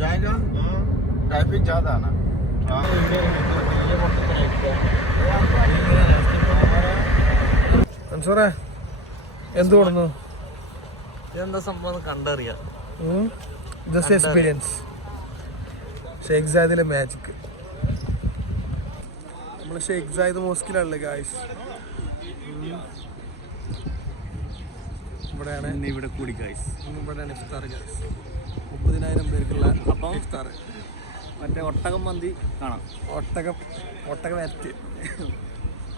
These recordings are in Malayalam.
जाएगा ट्रैफिक ज़्यादा ना മൻസൂറേ എന്ത് കൊടുന്നു എന്താ സംഭവം കണ്ടറിയാം ജസ്റ്റ് എക്സ്പീരിയൻസ് ഷെയ്ഖ് സാദിലെ മാജിക് നമ്മൾ ഷെയ്ഖ് സായിദ് മോസ്കിലാണല്ലേ ഗായ്സ് ഇവിടെയാണ് ഇവിടെ കൂടി ഗൈസ് ഇവിടെയാണ് ഇഫ്താർ ഗായ്സ് 30,000 പേർക്കുള്ള ഇഫ്താർ മറ്റേ ഒട്ടകം മന്തി കാണാം ഒട്ടകം വരറ്റ്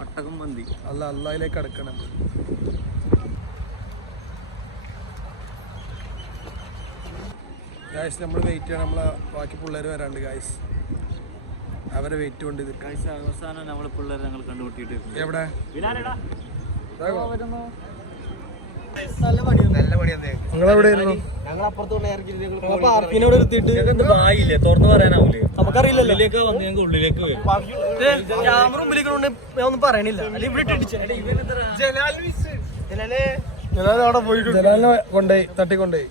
ഒട്ടകം മന്തി അള്ളാഹിലേക്ക് അടുക്കണം ഗായ്സ് നമ്മൾ വെയിറ്റ് ചെയ്യണം നമ്മളെ ബാക്കി പിള്ളേർ വരാണ്ട് ഗായ്സ് അവരെ വെയിറ്റ് കൊണ്ട് ഗൈസ് അവസാനം നമ്മളെ പിള്ളേരെ ഞങ്ങൾ കണ്ടുപിട്ടിട്ട് എവിടെ നിങ്ങളെവിടെയായിരുന്നു തുറന്നു പറയാനാവൂലേ നമുക്കറിയില്ലല്ലോ വന്ന് ഞങ്ങൾക്ക് ഉള്ളിലേക്ക് പോയി ക്യാമറ മുമ്പിലേക്കൊണ്ട് ഞാൻ ഒന്നും പറയണില്ല അവിടെ പോയിട്ട് ജലാലിനെ കൊണ്ടുപോയി തട്ടിക്കൊണ്ടുപോയി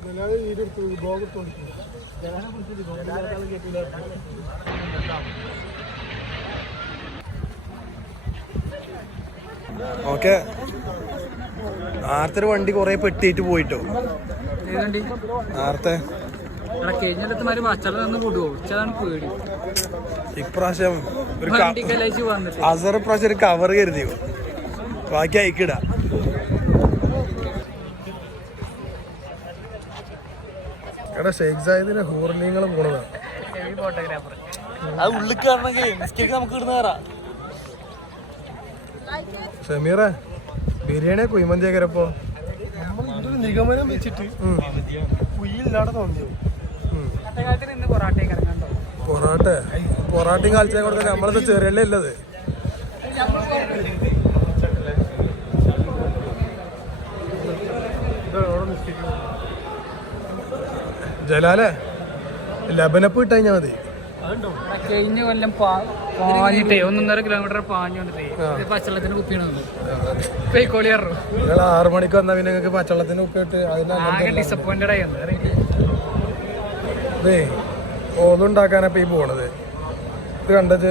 ഓക്കെ നേരത്തെ ഒരു വണ്ടി കൊറേ പെട്ടിയിട്ട് പോയിട്ടോ നേരത്തെ ഇപ്രാവശ്യം ഇപ്രാവശ്യം ഒരു കവർ കരുതിയോ ബാക്കി അയക്കിടാ എടാ ഷെയ്ഖ് സായിദിന്റെ ഹോർലിങ്ങൾ പോണതാണ് അത് ഉള്ളിൽ കയറണമെങ്കിൽ നമുക്ക് ഇടുന്ന കയറാം ഷമീറ ബിരിയാണി കുയ്മന്തിയാക്കരപ്പോ നിഗമനം വെച്ചിട്ട് പൊറാട്ടയും കാൽച്ചായ കൊടുക്കാൻ നമ്മളത് ചെറിയല്ലേ ഉള്ളത് ജലാലെ ലബനപ്പ് ഇട്ട് കഴിഞ്ഞാ മതി കഴിഞ്ഞ കൊല്ലം പാഞ്ഞിട്ടേ 1.5 കിലോമീറ്റർ പാഞ്ഞോണ്ടേ പച്ചവെള്ളത്തിന് കുപ്പിയാണ് നിങ്ങൾ 6 മണിക്ക് വന്നാ പിന്നെ നിങ്ങൾക്ക് പച്ചവെള്ളത്തിന് കുപ്പിയിട്ട് ആകെ ഡിസപ്പോയിന്റഡ് ആയി അതേ ഓലുണ്ടാക്കാനപ്പ ഈ പോണത് ഇത് കണ്ടത്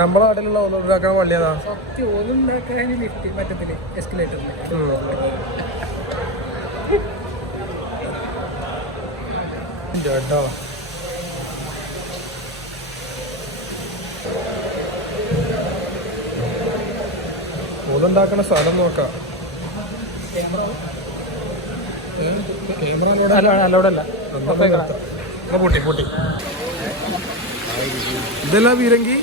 നമ്മുടെ നാട്ടിലുള്ള ഓലുണ്ടാക്കാൻ വള്ളിയതാ ഓലുണ്ടാക്കാൻ ലിഫ്റ്റ് മറ്റത്തില് എസ്കലേറ്ററിൽ കേട്ടോ ഓലുണ്ടാക്കണ സ്ഥലം നോക്കാം പൊട്ടി ഇതല്ല ബീരങ്കി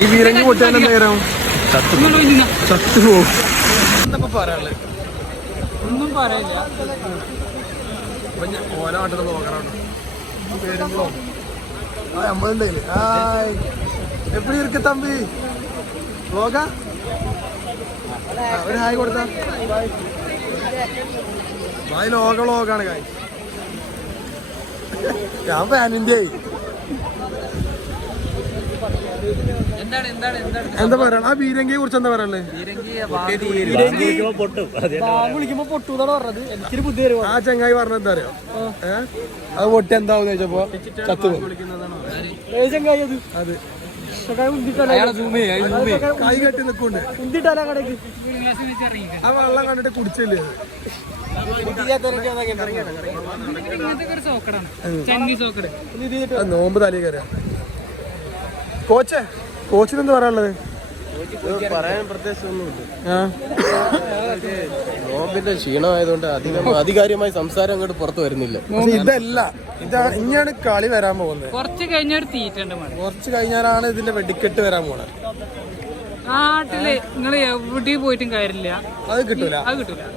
ഈ ബീരങ്കി പൊട്ടാൻ എന്താ നേരം ചത്തു പോകും എന്താ പറയാനുള്ളത് ഒന്നും പറയില്ല ഓല നാട്ടിൽ നോക്കണോ പേരുകളോ നമ്മളുണ്ടായില്ലേ ഹായ് എപ്പടി ഇരിക്ക തമ്പി ലോക ഒരു ഹായ് കൊടുത്ത ഭായ് ലോകാണ് കായ് ഞാൻ ഫാനിന്റെ എന്താ പറയണ ആ ബീരങ്കിയെ കുറിച്ച് എന്താ പറയാനുള്ളത് ആ ചങ്ങായി പറഞ്ഞ എന്താ അറിയോ അത് പൊട്ടി എന്താവും ചോദിച്ചപ്പോ ചത്തുപോകും അത് കൈ കെട്ടി നിൽക്കുന്നുണ്ട് ആ വെള്ളം കണ്ടിട്ട് കുടിച്ചില്ലേ നോമ്പ് തലയിൽ കയറിയ കോച്ചിന് എന്താ പറയാനുള്ളത് പറയാൻ പ്രത്യേകിച്ചൊന്നുമില്ല നോമ്പിന്റെ ക്ഷീണമായതുകൊണ്ട് അധികാരികമായി സംസാരം അങ്ങോട്ട് പുറത്തു വരുന്നില്ല ഇതല്ല ഇനിയാണ് കളി വരാൻ പോകുന്നത് കുറച്ച് കഴിഞ്ഞാലാണ് ഇതിന്റെ വെടിക്കെട്ട് വരാൻ പോകുന്നത് നാട്ടില് നിങ്ങൾ എവിടെയും പോയിട്ടും കാര്യമില്ല അത് കിട്ടൂല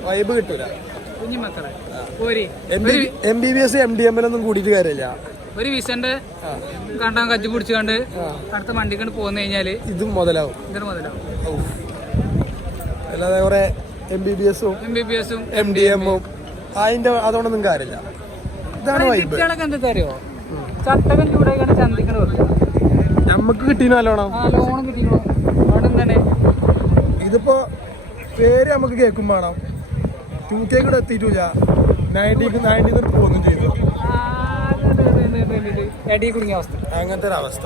വൈബ് കിട്ടൂല കുഞ്ഞുമക്കളെ MBBS MDM കൂടിയിട്ട് കാര്യമില്ല ഒരു വിസന്റെ കണ്ടാൻ കജ്ജി കുടിച്ചു കണ്ട് അടുത്ത വണ്ടി കണ്ട് പോന്നു കഴിഞ്ഞാല് ഇതും മുതലാവും അല്ലാതെ കുറെ MBBS-ഉം MDM-ഉം അതിന്റെ അതുകൊണ്ടൊന്നും കാര്യമില്ല. ഇതാണ് കുട്ടികളൊക്കെ എന്താ അറിയോ ചട്ടകം ചൂടായിക്കാണ് ചന്തിക്കണ നമ്മക്ക് കിട്ടീനോ നല്ലോണം ലോണും കിട്ടിയോ അവിടെ തന്നെ ഇതിപ്പോ പേര് നമുക്ക് കേൾക്കും വേണം 2K കൂടെ എത്തിയിട്ടില്ല 90 പോകുന്നു ചെയ്തു എടി കുടുങ്ങിയ അവസ്ഥ അങ്ങനത്തെ ഒരു അവസ്ഥ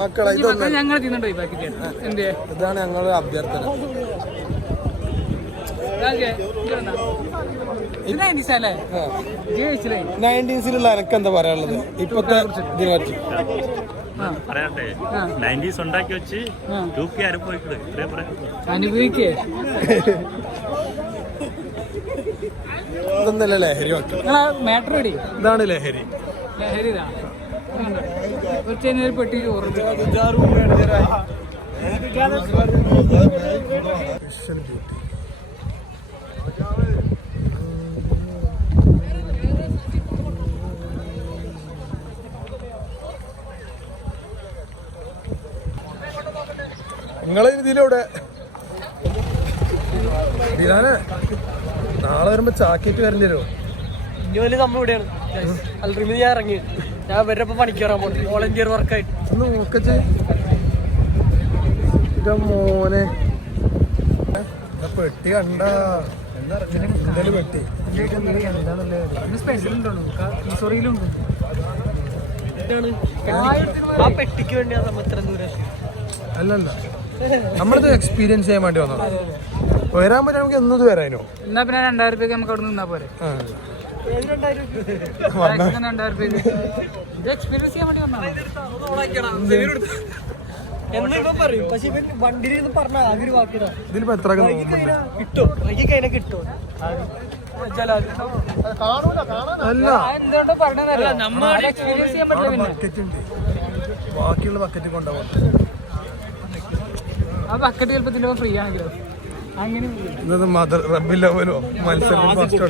മക്കളെ ഇതൊന്നും ഞങ്ങൾ തിന്നണ്ടോ ഈ പാക്കറ്റ് എന്ത് ഇതാണ് ഞങ്ങളുടെ അഭ്യർത്ഥന അല്ലേ 90s എനിക്ക് എന്താ പറയാനുള്ളത് ഇപ്പത്തെ ഇതിനെ പറ്റി പറയട്ടെ 90s ഉണ്ടാക്കി വെച്ച് 2K അനുഭവിക്കണേ ഇത്രയും പറയാം അനുഭവിക്കേ ഇതൊന്നല്ല ലഹരി മക്കൾ മാറ്റർ റെഡി ഇതാണ് ലഹരി ലഹരി ഒരു ചെറിയൊരു പെട്ടി ചോറ് നിങ്ങളെ ഇതിലൂടെ നാളെ വരുമ്പോ ചാക്കേറ്റ് വരേണ്ടി വരുമോ ജോലി നമ്മളിവിടെയാണ് അൽറിമിൽ ഞാൻ ഇറങ്ങി ഞാൻ വരപ്പോ പണിക്കറാൻ പോകും വോളണ്ടിയർ വർക്കായിട്ട് ഒന്ന് നോക്കച്ചേ മോനെ പെട്ടി കണ്ട പെട്ടി സ്പെഷ്യൽ ഉണ്ടോ സോറിയിലുണ്ട് ആ പെട്ടിക്ക് വേണ്ടിയാണ് നമ്മൾ ഇത്ര ദൂരം അല്ലല്ല നമ്മളിത് എക്സ്പീരിയൻസ് ചെയ്യാൻ വേണ്ടി വന്നത് വരാൻ പറ്റും നമുക്ക് എന്നത് വരാനോ എന്നാ പിന്നെ 2000 രൂപയ്ക്ക് നമുക്ക് അവിടെ നിന്നാ പോരെ 2000 രൂപയ്ക്ക് ഇത് എക്സ്പീരിയൻസ് ചെയ്യാൻ വേണ്ടി വന്നാ എന്നിപ്പോ പറയും പക്ഷെ ഇവൻ വണ്ടിയിൽ പറഞ്ഞ ആകെ ഒരു വാക്കിടാ ഇതിലിപ്പോ എത്ര കിട്ടും എനിക്ക് അതിനെ കിട്ടും അല്ല എന്തുകൊണ്ടോ പറഞ്ഞതല്ല നമ്മൾ എക്സ്പീരിയൻസ് ചെയ്യാൻ പറ്റില്ല പിന്നെ ബക്കറ്റ് ഉണ്ട് ബാക്കിയുള്ള ബക്കറ്റ് കൊണ്ടുപോകാം ആ ബക്കറ്റ് ചിലപ്പോ ഇതിന്റെ ഫ്രീ ആണെങ്കിലോ അങ്ങനെ ഇന്നത് മദർ റബ്ബില്ലോ മത്സരം ഫസ്റ്റ്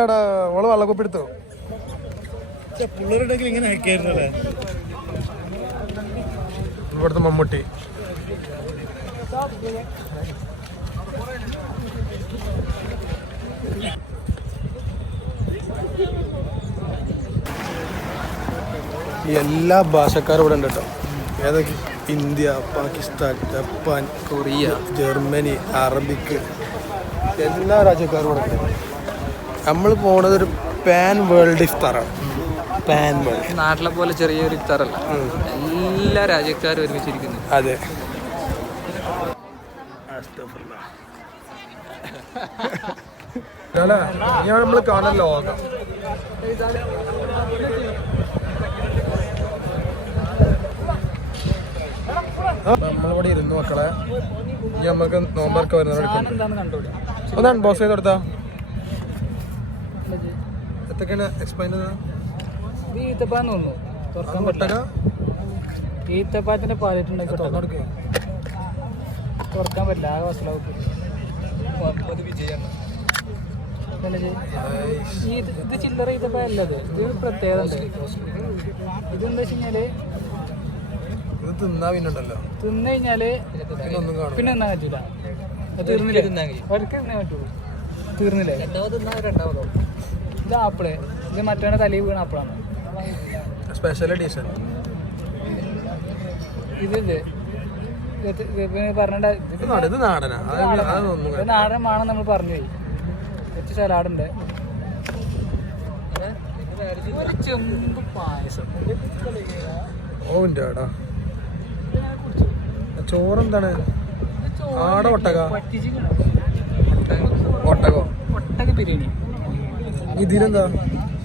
ആടാ ഓള് വെള്ളക്കൊപ്പി എടുത്തോ പിള്ളേരുണ്ടെങ്കിൽ ഇങ്ങനെ ആക്കിയായിരുന്നല്ലേ ഇവിടുത്തെ മമ്മൂട്ടി എല്ലാ ഭാഷക്കാരും ഇവിടെ ഉണ്ട് കേട്ടോ ഏതൊക്കെ ഇന്ത്യ പാകിസ്ഥാൻ ജപ്പാൻ കൊറിയ ജർമ്മനി അറബിക്ക് എല്ലാ രാജ്യക്കാരും ഇവിടെ ഉണ്ട് നമ്മൾ പോണത് ഒരു പാൻ വേൾഡ് ഇഫ്താറാണ് പാൻ വേൾഡ് നാട്ടിലെ പോലെ ചെറിയൊരു ഇഫ്താറല്ല എല്ലാ രാജ്യക്കാരും ഒരുമിച്ചിരിക്കുന്നു അതെ ഞാൻ നമ്മൾ കാണാൻ ലോകം നമ്മളിവിടെ ഇരുന്നു മക്കളെ ഇനി നമുക്ക് നോമ്പർക്ക് വരുന്നവരെടുക്കും ഒന്ന് അൺബോക്സ് ചെയ്ത് കൊടുത്താ എത്തൊക്കെയാണ് എക്സ്പ്ലെയിൻ ചെയ്തത് ഈത്തപ്പാന്ന് തോന്നുന്നു തുറക്കാൻ പറ്റില്ല ഈത്തപ്പാത്തിന്റെ പാലിട്ടുണ്ടാക്കി തുറക്കാൻ പറ്റില്ല ആകെ വസ്ലാവ് വിജയാണ് ഇത് ചില്ലറ ഈത്തപ്പായ അല്ലത് ഇത് പ്രത്യേകത ഉണ്ട് ഇതെന്താ വെച്ച് കഴിഞ്ഞാല് ഇത് തിന്നാ പിന്നുണ്ടല്ലോ തിന്നു കഴിഞ്ഞാല് ഒന്നും കാണും പിന്നെ തിന്നാൻ പറ്റൂല തീർന്നില്ലേ ഒരിക്കൽ തിന്നാൻ പറ്റുള്ളൂ തീർന്നില്ലേ രണ്ടാമതോ ഇത് ആപ്പിള് ഇത് മറ്റേ തലയിൽ വീണ ആപ്പിളാണ് സ്പെഷ്യൽ എഡീഷൻ ഇത് പറഞ്ഞ ഇത് നാടനാ അതൊന്നും നാടൻ വേണം നമ്മൾ പറഞ്ഞു പോയി കുറച്ച് സലാഡുണ്ട് ഒരു ചെമ്പ് പായസം ഓവിൻ്റെ ആടാ ചോറെന്താണ് ആട ഒട്ടക ഒട്ടകോ ഒട്ടക ബിരിയാണി ഇതിലെന്താ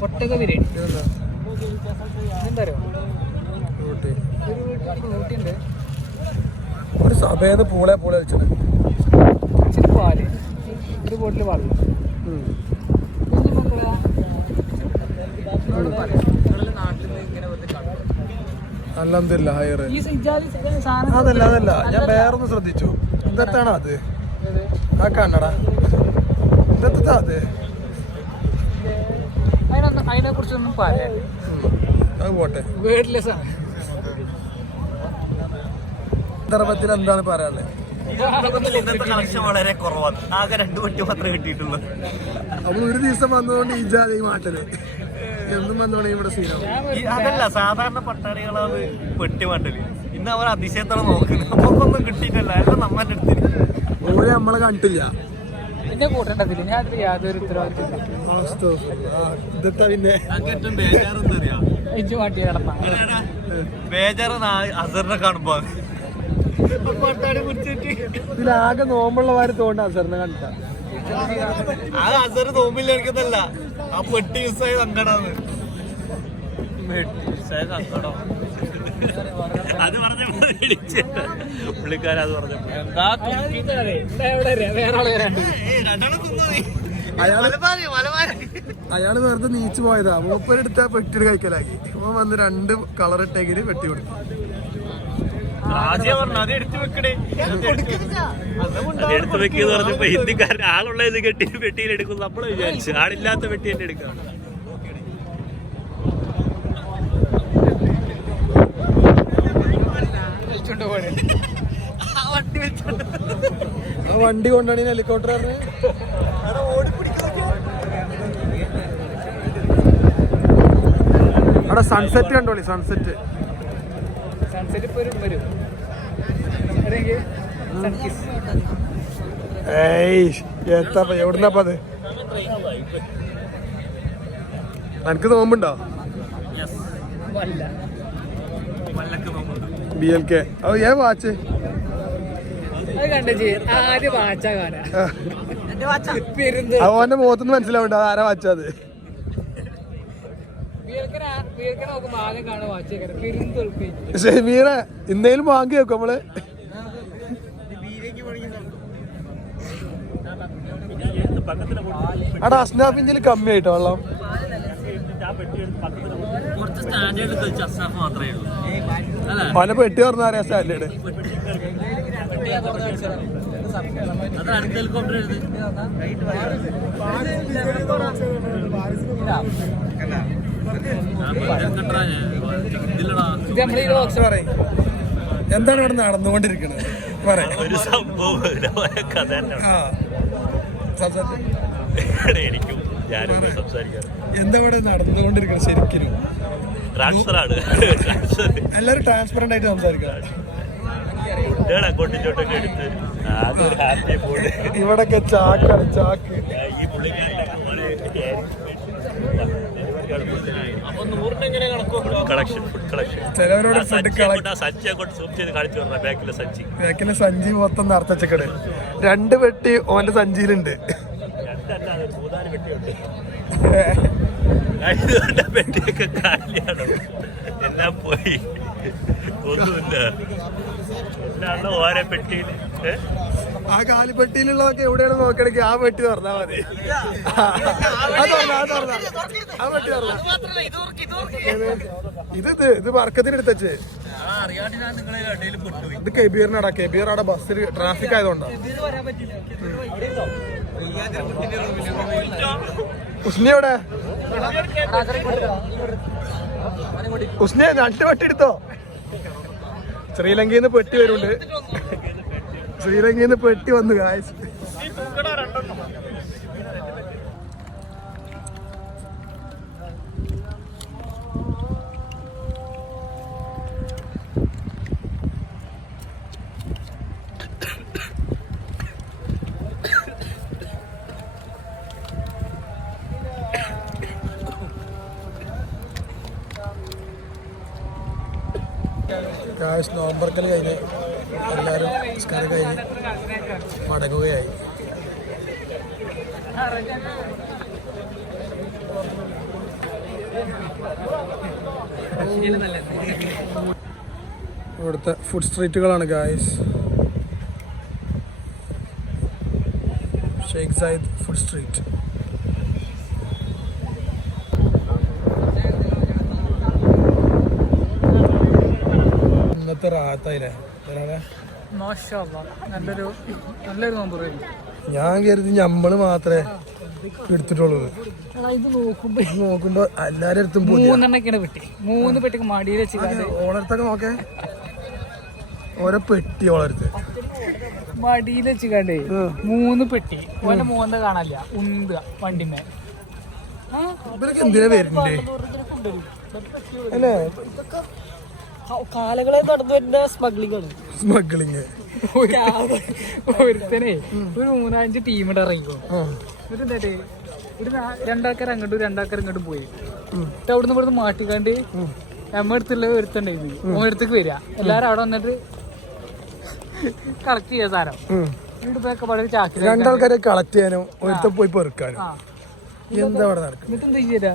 ഒട്ടക ബിരിയാണി എന്താ അറിയോ റൂട്ടി ഒരു റൂട്ടിയുണ്ട് ഒരു സഭേന്ന് പൂളെ വെച്ചത് ഇച്ചിരി പാല് ഒരു ബോട്ടിൽ വെള്ളം അൽഹംദുലില്ലാ ഹൈർ ഈ സാധനം അതല്ല ഞാൻ വേറൊന്ന് ശ്രദ്ധിച്ചു ഇതെത്താണോ അത് ആ കണ്ണടാ ഇതെത്താ അത് അതിനെ കുറിച്ചൊന്നും പറയാൻ അത് പോട്ടെ വീട്ടിലെ സാധനം സന്ദർഭത്തിൽ എന്താണ് പറയാനുള്ളത് ഇന്നത്തെ കളക്ഷൻ വളരെ കുറവാണ് ആകെ 2 പെട്ടി മാത്രമേ കിട്ടിയിട്ടുള്ളൂ അപ്പൊ ഒരു ദിവസം വന്നതുകൊണ്ട് ഈ ജാതി മാറ്റല് എന്നും വന്നോണേ ഇവിടെ സീനാവും അതല്ല സാധാരണ പട്ടാളികളാണ് പെട്ടി മാട്ടല് ഇന്ന് അവർ അതിശയത്തോടെ നോക്കുന്നത് നമുക്കൊന്നും കിട്ടിയിട്ടല്ല എല്ലാം നമ്മന്റെ അടുത്ത് നമ്മളെ കണ്ടില്ല. എന്നെ കൂട്ടേണ്ടതില്ല, ഞാൻ അതിൽ യാതൊരു ഉത്തരവാദിത്തം ഇതെത്താ പിന്നെ ഇജ്ജ് മാറ്റി കിടന്ന അസറിനെ കാണുമ്പോ ഇതിലാകെ നോമ്പുള്ള മാതിരി തോന്നുന്നു അസറിനെ കണ്ടിട്ടാ. അസറ് നോമ്പില്ല എനിക്കതല്ല, ആ പെട്ടി യൂസായ സങ്കടാണ്. അത് പറഞ്ഞ പുള്ളിക്കാരത് പറഞ്ഞു. അയാള് വെറുതെ നീച്ചു പോയതാ. മൂപ്പരെടുത്ത പെട്ടിട്ട് കഴിക്കലാക്കി. അപ്പൊ വന്ന് 2 കളർ ഇട്ടേക്കിന് പെട്ടി കൊടുത്തു. എടുത്ത് വെക്കിന്ന് പറഞ്ഞപ്പോ ഹിന്ദിക്കാരൻ ആളുള്ള ഇത് കെട്ടി പെട്ടിയിൽ എടുക്കും. നമ്മള് വിചാരിച്ചു ആളില്ലാത്ത പെട്ടി തന്നെ എടുക്കാം. വണ്ടി കൊണ്ടാണ് ഹെലികോപ്റ്റർ അവിടെ സൺസെറ്റ് കണ്ടോളി. സൺസെറ്റ് ഇപ്പൊ വരും. ഏയ് എവിടുന്നപ്പ അത്? എനിക്ക് നോമ്പുണ്ടോ? BLK. അത് ഏ വാച്ച് ആദ്യം വാച്ചാ കാണാ അവന്റെ മുഖത്തുനിന്ന് മനസ്സിലാവുണ്ട് അത് ആരാ വാച്ചത്. ഷെമീറ ഇന്നേലും വാങ്ങി വെക്കും നമ്മള്. അവിടെ അസ്നാഫിഞ്ചിൽ കമ്മിയായിട്ടോ വെള്ളം. പല പെട്ടി പറഞ്ഞ അറിയാ സ്റ്റാൻഡേർഡ്. എന്താണ് ഇവിടെ നടന്നുകൊണ്ടിരിക്കുന്നത്? ഒരു സംഭവം എനിക്കും ഞാനും സംസാരിക്കാം. എന്താ ഇവിടെ നടന്നുകൊണ്ടിരിക്കുന്നത് ശരിക്കും? ട്രാൻസ്ഫർ ആണ്. എല്ലാരും ട്രാൻസ്പെറന്റ് ആയിട്ട് സംസാരിക്കണം. കൊണ്ടിച്ചോട്ടൊക്കെ എടുത്ത് ഇവിടൊക്കെ ചാക്കാണ് ചാക്ക്. ഈ പുള്ളിക്കാരുടെ ചിലവരോട് സഞ്ചി അങ്ങോട്ട് സൂം ചെയ്ത് കാണിച്ചു പറഞ്ഞ ബാക്കിലെ സഞ്ചി മൊത്തം നിറച്ചക്കട്. 2 പെട്ടി ഓന്റെ സഞ്ചിയിലുണ്ട്. പെട്ടിയൊക്കെ കാലിയാണ്, എല്ലാം പോയി, ഒന്നുമില്ല. ഓരോ പെട്ടിയിൽ ആ കാലിപ്പെട്ടിയിലുള്ളതൊക്കെ എവിടെയാണ് നോക്കണെങ്കിൽ ആ പെട്ടി തുറന്നാ മതി. ആ പെട്ടി ഇത് വർക്കത്തിന് എടുത്തച്ച്. ഇത് കെബീറിനടാ. കെബീർ അവിടെ ബസ്സിൽ ട്രാഫിക് ആയതുകൊണ്ടാ. ഉസ്നി എവിടെ? ഉസ്നിയെ 2 പെട്ടി എടുത്തോ. ശ്രീലങ്കയിൽ നിന്ന് പെട്ടി വരുന്നുണ്ട്. ശ്രീലങ്കയിൽ നിന്ന് പെട്ടി വന്നു ഗായ്സ്. നോമ്പർക്കൽ കഴിഞ്ഞ് എല്ലാവരും നിസ്കാരം കഴിഞ്ഞ് മടങ്ങുകയായി. ഇവിടുത്തെ ഫുഡ് സ്ട്രീറ്റുകളാണ് guys. Sheikh Zayed food street. ഇന്നത്തെ റാത്തായില്ലേ നല്ലൊരു നോമ്പ്. ഞാൻ കരുതി നമ്മള് മാത്രമേ എടുത്തിട്ടുള്ളൂ. നോക്കുമ്പോ എല്ലാരും അടുത്തും 3 പെട്ടി. 3 പെട്ടിക്ക് മടിയിൽ വെച്ച് ഓളടുത്തൊക്കെ നോക്കേ. ഓരോ പെട്ടി ഓളടുത്ത് മടിയിൽ വെച്ച് കണ്ടേ 3 പെട്ടി. ഓന്റെ മോന്ത കാണാനില്ല, ഉന്ത വണ്ടിമേ. ഇവരൊക്കെ എന്തിനാ വരുന്നേ അല്ലേ? കാലങ്ങളെ നടന്നു വരുന്ന സ്മഗ്ലിംഗ് ആണ്. സ്മഗ്ലിങ്. ഒരുത്തനെ ഒരു 3-5 ടീമിട്ട് ഇറങ്ങിക്കോ. എന്നിട്ട് എന്താ ഒരു രണ്ടാൾക്കാർ അങ്ങോട്ടും രണ്ടാൾക്കാർ ഇങ്ങോട്ടും പോയി. എന്നിട്ട് അവിടുന്ന് ഇവിടുന്ന് മാറ്റിക്കാണ്ട് നമ്മ അടുത്തുള്ള ഒരുത്തുണ്ടായിരുന്നു. ഓരോരുത്തേക്ക് വരിക. എല്ലാരും അവിടെ വന്നിട്ട് കളക്ട് ചെയ്യാ സാധനം. വീട്ടിലൊക്കെ വളരെ ചാക്കി രണ്ടാൾക്കാരെ കളക്ട് ചെയ്യാനും ഒരുത്ത പോയി പെറുക്കാനും. എന്താ അവിടെ നടക്കുന്നത്? എന്നിട്ട് എന്താ ചെയ്യാ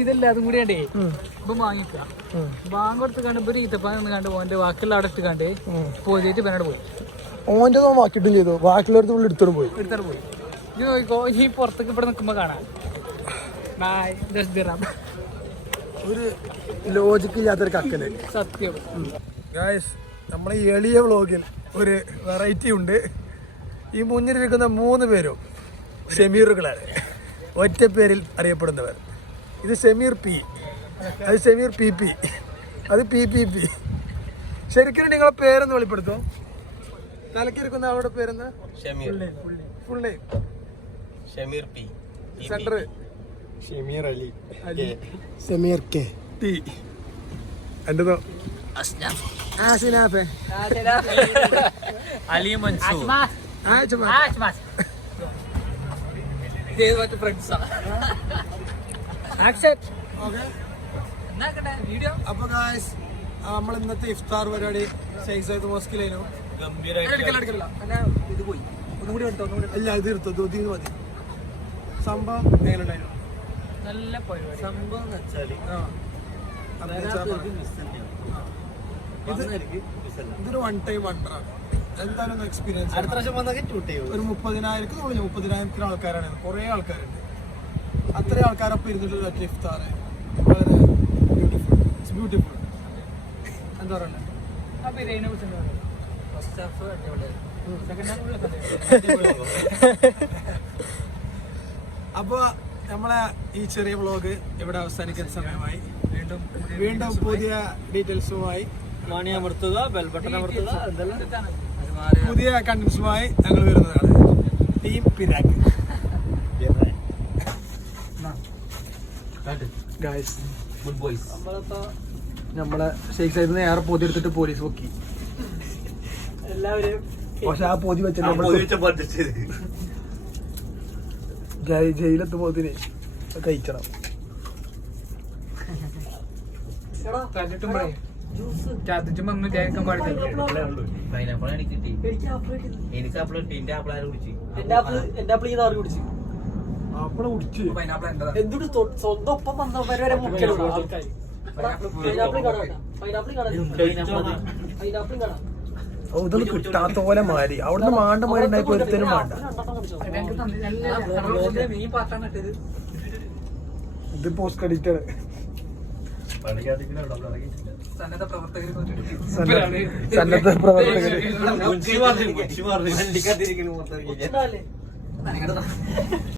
ഇതെല്ലാതും കൂടി കണ്ടേ ഇപ്പൊ വാങ്ങിക്കുക. ബാങ്ക് കൊടുത്ത് കണ്ട് ഇപ്പൊ ഈത്തപ്പാൻ കണ്ട് ഓന്റെ ബാക്കിയുള്ള അവിടെ ഇട്ട് കണ്ട് പോയിട്ട് പിന്നീട് പോയി. ഓൻ്റെ വാക്കിട്ടും ചെയ്തു, ബാക്കിയുള്ളവരുടെ ഉള്ളിൽ എടുത്തോണ്ട് പോയി. ഇത് നോക്കിക്കോ, ഈ പുറത്തേക്ക് ഇവിടെ നിൽക്കുമ്പോ കാണാം. ഒരു ലോജിക്ക് ഇല്ലാത്തൊരു കക്കല്. സത്യം. ഗായ്സ്, നമ്മളെ ഈ എളിയ വ്ളോഗിൽ ഒരു വെറൈറ്റി ഉണ്ട്. ഈ മുന്നിലിരിക്കുന്ന 3 പേരും ഷമീറുകളാണ്, ഒറ്റ പേരിൽ അറിയപ്പെടുന്നവർ. ഇത് ഷമീർ പി, അത് ഷമീർ പി പി, അത് പി പി പി. ശരിക്കും നിങ്ങളെ പേരെന്ന് വെളിപ്പെടുത്തോ? തലക്കിരിക്കുന്ന അവരുടെ പേരെന്ന്? Full name Shameer P, centre Shameer Ali, Shameer K T. എന്റെതോ അലി മൻസൂർ. അപ്പൊ ഗായ്സ്, നമ്മൾ ഇന്നത്തെ ഇഫ്താർ പരിപാടി ഷെയ്ഖ് സയ്യിദ് മോസ്കിലായിരുന്നു. ഇത് പോയി ഒന്നുകൂടി എടുത്തോ. അല്ല, ഇത് എടുത്തോ, ദോതിന്ന് മതി. സംഭവം എങ്ങനെയുണ്ടായിരുന്നു? നല്ല പരിപാടി. സംഭവം എന്ന് വെച്ചാല് ഇതൊരു 1 ടൈം വണ്ടറാണ്. എന്തായാലും ഒന്ന് എക്സ്പീരിയൻസ്. അടുത്ത പ്രാവശ്യം വന്നൊക്കെ ഷൂട്ട് ചെയ്യും. ഒരു 30,000 ആൾക്കാരാണ്, കുറെ ആൾക്കാരുണ്ട്. അത്രയും ആൾക്കാരൊപ്പം ഇരുന്നിട്ടുള്ള ഒറ്റ ഇഫ്താർ വളരെ ബ്യൂട്ടിഫുൾ. എന്താ പറയണ്ടേ? ആ ബിരിയാണിനെ കുറിച്ച് എന്താ പറയുക? ഫസ്റ്റ് ഹാഫ് അടിപൊളിയായിരുന്നു. അപ്പൊ നമ്മളെ ഈ ചെറിയ വ്ളോഗ് ഇവിടെ അവസാനിക്കുന്ന സമയമായി. വീണ്ടും പുതിയ ഡീറ്റെയിൽസുമായി, മണിയമർത്തുക, ബെൽ ബട്ടൺ അമർത്തുക, എന്തെല്ലാം പുതിയ കണ്ടന്റ്സുമായി ഞങ്ങൾ വരുന്നതാണ്. ടീം പിരാക്ക്. Guys, good boys. നമ്മളെ ഷെയ്ഖ് സയ്യിദിനെ ഏറെ പൊതി എടുത്തിട്ട് പോലീസ് പൊക്കി. എല്ലാവരും പക്ഷെ ആ പൊതി വെച്ചിട്ട് ജയിലെത്തുമ്പോത്തിന് കഴിക്കണം. ചതിച്ചുമ്പോ വിചാരിക്കാൻ പാടില്ല. അപ്പളെ കുടിച്ച് എന്തൊരു സ്വന്തം ഒപ്പം വന്നവരെ വരെ മുഖ്യമുള്ള ആൾക്കാർ. പൈനാപ്പിൾ കാണാം. ഇതൊന്നും കിട്ടാത്ത പോലെ മാറി. അവിടുന്ന് മാണ്ട മാറി ഉണ്ടായപ്പോ ഒരുത്തനും വേണ്ട. ഇത് പോസ്റ്റ് ക്രെഡിറ്റ് സന്നദ്ധ പ്രവർത്തകർ സന്നദ്ധ പ്രവർത്തകര്.